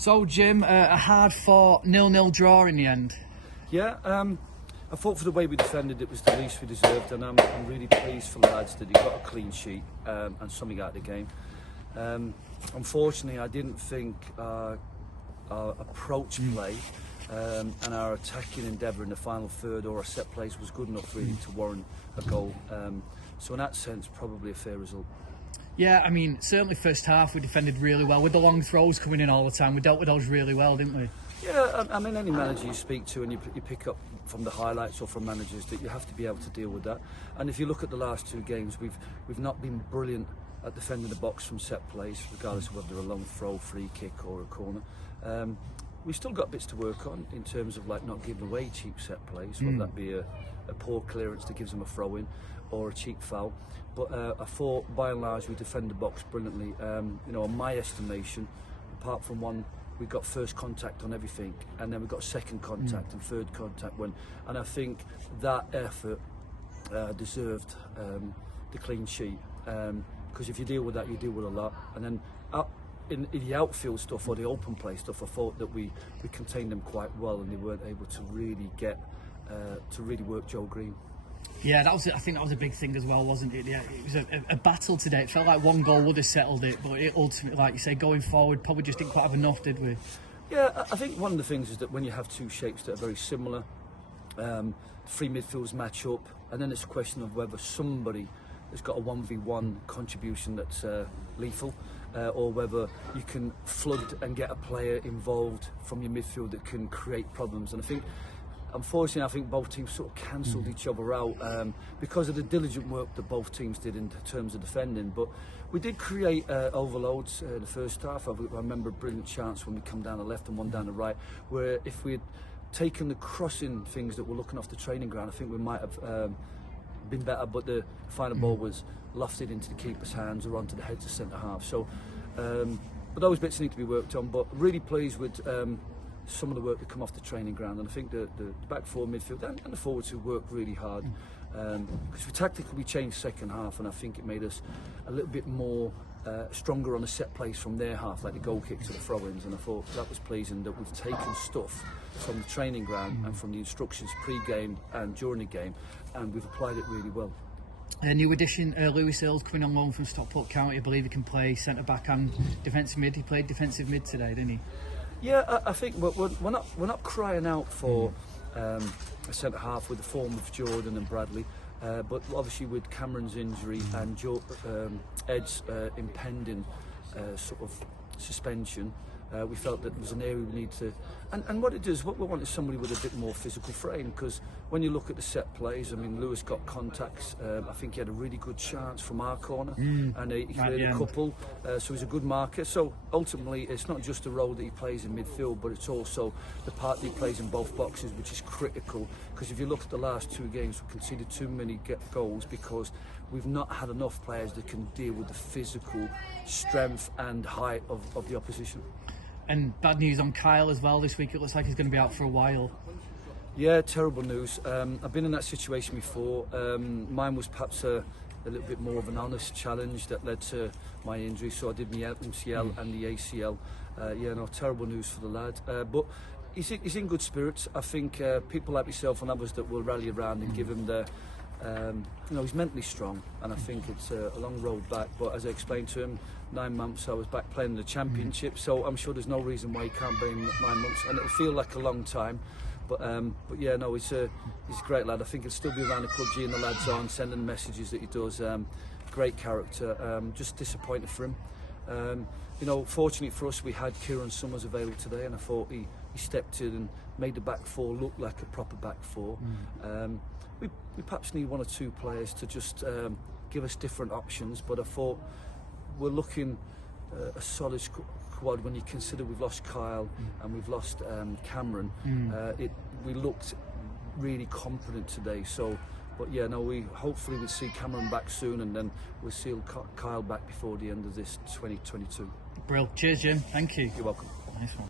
So, Jim, a hard-fought 0-0 draw in the end. Yeah, I thought for the way we defended, it was the least we deserved, and I'm really pleased for the lads that he got a clean sheet and something out of the game. Unfortunately, I didn't think our approach play and our attacking endeavour in the final third or our set plays was good enough really to warrant a goal. So in that sense, probably a fair result. Yeah, I mean, certainly first half we defended really well with the long throws coming in all the time. We dealt with those really well, didn't we? Yeah, I mean, any manager you speak to and you pick up from the highlights or from managers that you have to be able to deal with that. And if you look at the last two games, we've not been brilliant at defending the box from set plays, regardless of whether they're a long throw, free kick or a corner. We've still got bits to work on in terms of like not giving away cheap set plays, whether that be a poor clearance that gives them a throw in or a cheap foul. But I thought by and large we defend the box brilliantly. You know, in my estimation, apart from one, we got first contact on everything, and then we got second contact and third contact and I think that effort deserved the clean sheet, because if you deal with that, you deal with a lot. And then in the outfield stuff or the open play stuff, I thought that we contained them quite well, and they weren't able to really get to really work Joe Green. Yeah, I think that was a big thing as well, wasn't it? Yeah, it was a battle today. It felt like one goal would have settled it, but it ultimately, like you say, going forward, probably just didn't quite have enough, did we? Yeah, I think one of the things is that when you have two shapes that are very similar, three midfields match up, and then it's a question of whether somebody has got a 1v1 contribution that's lethal, or whether you can flood and get a player involved from your midfield that can create problems. And I think, unfortunately, I think both teams sort of cancelled each other out because of the diligent work that both teams did in terms of defending. But we did create overloads in the first half. I remember a brilliant chance when we come down the left and one down the right, where if we had taken the crossing things that were looking off the training ground, I think we might have been better, but the final ball was lofted into the keeper's hands or onto the heads of centre half. So, but those bits need to be worked on. But really pleased with some of the work that come off the training ground, and I think the back four, midfield and the forwards who worked really hard, because we tactically changed second half, and I think it made us a little bit more stronger on the set plays from their half, like the goal kicks or the throw-ins, and I thought that was pleasing that we've taken stuff from the training ground and from the instructions pre-game and during the game, and we've applied it really well. A new addition, Lewis Earls, coming on loan from Stockport County. I believe he can play centre back and defensive mid. He played defensive mid today, didn't he? Yeah, I think we're not crying out for a centre half with the form of Jordan and Bradley, but obviously with Cameron's injury and Ed's impending sort of suspension, we felt that there was an area we need to, and what it does, what we want is somebody with a bit more physical frame, because when you look at the set plays, I mean, Lewis got contacts. I think he had a really good chance from our corner, and he cleared a couple, so he's a good marker. So ultimately, it's not just the role that he plays in midfield, but it's also the part that he plays in both boxes, which is critical. Because if you look at the last two games, we conceded too many goals because we've not had enough players that can deal with the physical strength and height of the opposition. And bad news on Kyle as well this week. It looks like he's going to be out for a while. Yeah, terrible news. I've been in that situation before. Mine was perhaps a little bit more of an honest challenge that led to my injury. So I did my MCL and the ACL. Yeah, no, terrible news for the lad. But he's in good spirits. I think people like myself and others that will rally around and give him the... you know, he's mentally strong, and I think it's a long road back, but as I explained to him, 9 months I was back playing in the championship, so I'm sure there's no reason why he can't be in 9 months, and it'll feel like a long time, but yeah, no, he's a great lad. I think he'll still be around the club, G and the lads on, sending messages that he does. Great character, just disappointed for him. You know, fortunately for us, we had Kieran Summers available today, and I thought he stepped in and made the back four look like a proper back four. We perhaps need one or two players to just give us different options, but I thought we're looking a solid squad when you consider we've lost Kyle and we've lost Cameron. We looked really confident today. So, but yeah, no, hopefully we'll see Cameron back soon, and then we'll see Kyle back before the end of this 2022. Brilliant. Cheers, Jim. Thank you. You're welcome. Nice one.